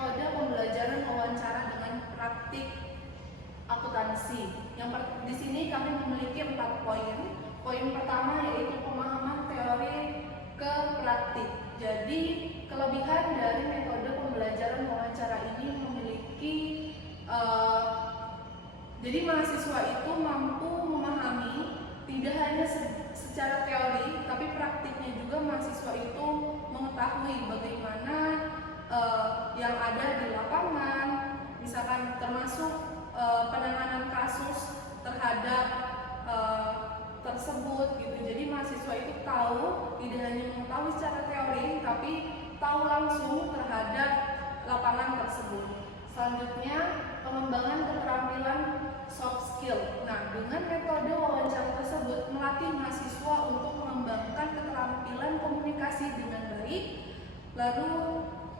metode pembelajaran wawancara dengan praktik akuntansi. Di sini kami memiliki 4 poin. Poin pertama yaitu pemahaman teori ke praktik. Jadi kelebihan dari metode pembelajaran wawancara ini memiliki jadi mahasiswa itu mampu memahami tidak hanya secara teori, tapi praktiknya juga mahasiswa itu mengetahui bagaimana yang ada di lapangan, misalkan termasuk penanganan kasus terhadap tersebut gitu. Jadi mahasiswa itu tahu, tidak hanya mengetahui secara teori, tapi tahu langsung terhadap lapangan tersebut. Selanjutnya, pengembangan keterampilan soft skill. Nah, dengan metode wawancara tersebut melatih mahasiswa untuk mengembangkan keterampilan komunikasi dengan baik, lalu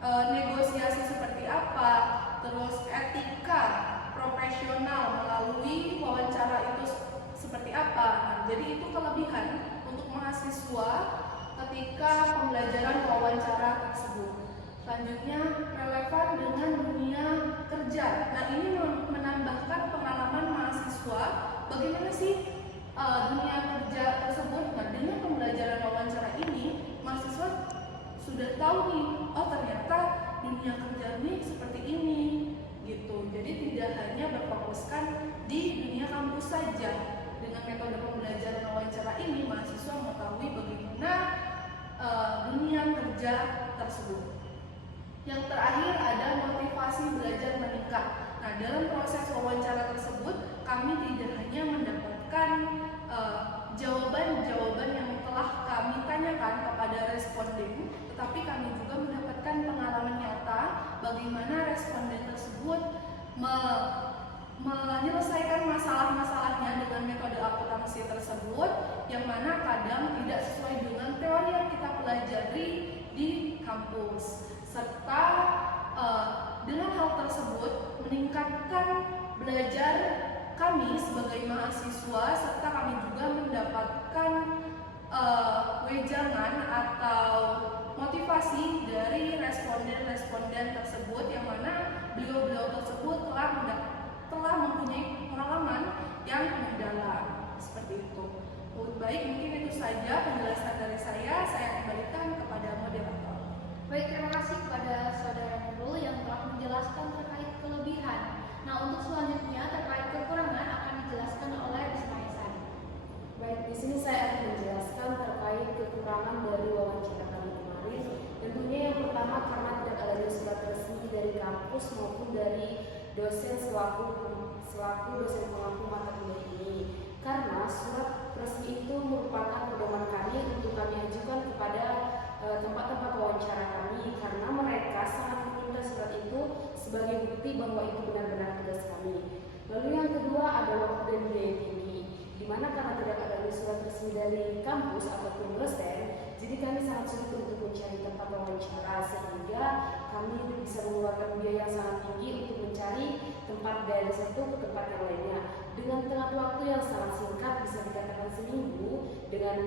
negosiasi seperti apa, terus etika profesional melalui wawancara itu seperti apa. Nah, jadi itu kelebihan untuk mahasiswa ketika pembelajaran wawancara tersebut. Selanjutnya, relevan dengan dunia kerja. Nah, ini menambahkan pengalaman mahasiswa bagaimana sih dunia kerja tersebut. Nah, dengan pembelajaran wawancara ini, mahasiswa sudah tahu nih, oh ternyata dunia kerja ini seperti ini gitu. Jadi tidak hanya berfokuskan di dunia kampus saja. Dengan metode pembelajaran wawancara ini, mahasiswa mengetahui bagaimana dunia kerja tersebut. Yang terakhir ada motivasi belajar meningkat. Nah, dalam proses wawancara tersebut, kami tidak hanya mendapatkan jawaban-jawaban yang telah kami tanyakan kepada responden, tetapi kami juga mendapatkan pengalaman nyata bagaimana responden tersebut menyelesaikan masalah-masalahnya dengan metode akuntansi tersebut, yang mana kadang tidak sesuai dengan teori yang kita pelajari di kampus, serta dengan hal tersebut meningkatkan belajar kami sebagai mahasiswa, serta kami juga mendapatkan wejangan atau motivasi dari responden-responden tersebut, yang mana beliau-beliau tersebut telah mempunyai pengalaman yang mendalam seperti itu. Baik, mungkin itu saja penjelasan dari saya kembalikan kepada moderator. Baik, terima kasih kepada Saudara Nurul yang telah menjelaskan terkait kelebihan. Nah, untuk selanjutnya terkait kekurangan akan dijelaskan oleh Ismail Sari. Baik, di sini saya akan menjelaskan terkait kekurangan dari wawancara kami kemarin. Tentunya yang pertama karena tidak adanya surat resmi dari kampus maupun dari dosen selaku dosen pengampu mata kuliah ini. Karena surat resmi itu merupakan pedoman kami untuk kami ajukan kepada tempat-tempat wawancara kami, karena mereka sangat meminta surat itu sebagai bukti bahwa itu benar-benar tugas kami. Lalu yang kedua ada waktu dan biaya tinggi, di mana karena tidak adanya surat resmi dari kampus ataupun dosen, jadi kami sangat sulit untuk mencari tempat wawancara, sehingga kami bisa mengeluarkan biaya yang sangat tinggi untuk mencari tempat dari satu ke tempat yang lainnya. Dengan tengah waktu yang sangat singkat, bisa dikatakan seminggu, dengan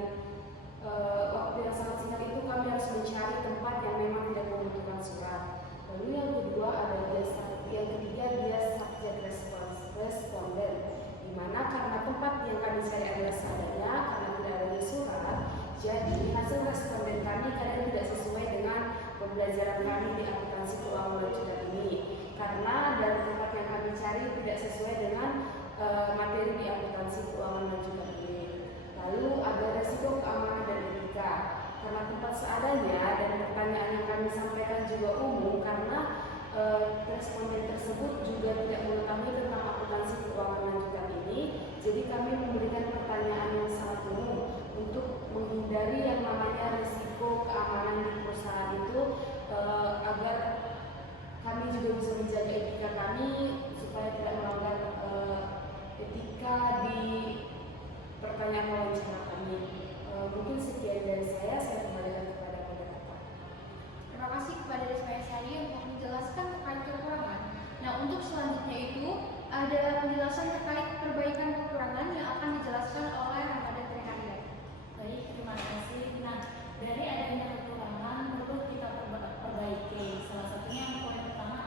waktu yang sangat singkat itu kami harus mencari tempat yang memang tidak membutuhkan surat. Lalu yang kedua ada yang ketiga dia subject responden, di mana karena tempat yang kami cari adalah seadanya, karena tidak adanya surat, jadi hasil responden kami kadang tidak sesuai dengan pembelajaran kami di akuntansi keuangan lanjutan ini, karena dari tempat yang kami cari tidak sesuai dengan materi di akuntansi keuangan lanjutan ini. Lalu ada resiko keamanan dan etika, karena tempat seadanya dan pertanyaan yang kami sampaikan juga umum, karena responden tersebut juga tidak mengetahui tentang akuntansi keuangan lanjutan ini, jadi kami memberikan pertanyaan yang sangat umum untuk menghindari yang namanya risiko keamanan di perusahaan itu, agar kami juga bisa menjaga etika kami supaya tidak melanggar etika di pertanyaan wawancara kami. Mungkin sekian dari saya kembalikan kepada moderator. Terima kasih kepada Ismail Sari untuk menjelaskan terkait kekurangan. Nah, untuk selanjutnya itu ada penjelasan terkait perbaikan kekurangan yang akan dijelaskan oleh Ramadan Trihandai. Baik, terima kasih. Nah, dari adanya kekurangan perlu kita perbaiki. Salah satunya yang poin pertama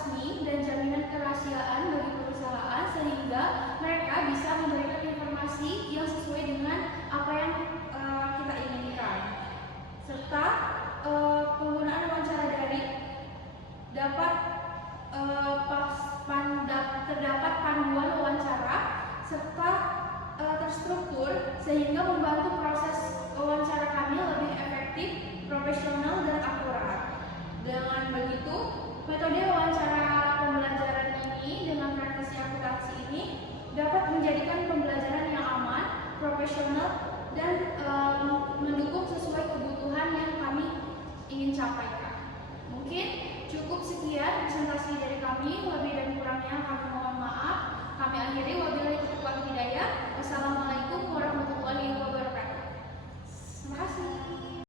resmi dan jaminan kerahasiaan bagi perusahaan sehingga mereka bisa memberikan informasi yang sesuai dengan apa yang kita inginkan. Serta penggunaan wawancara daring dapat terdapat panduan wawancara serta terstruktur sehingga membantu proses wawancara kami lebih efektif, profesional dan akurat. Dengan begitu, metode wawancara pembelajaran ini dengan praktisi akuntansi ini dapat menjadikan pembelajaran yang aman, profesional dan mendukung sesuai kebutuhan yang kami ingin capaikan. Mungkin cukup sekian presentasi dari kami, lebih dan kurangnya kami mohon maaf. Kami akhiri, wabillahi taufiq wal hidayah. Wassalamualaikum warahmatullahi wabarakatuh. Terima kasih.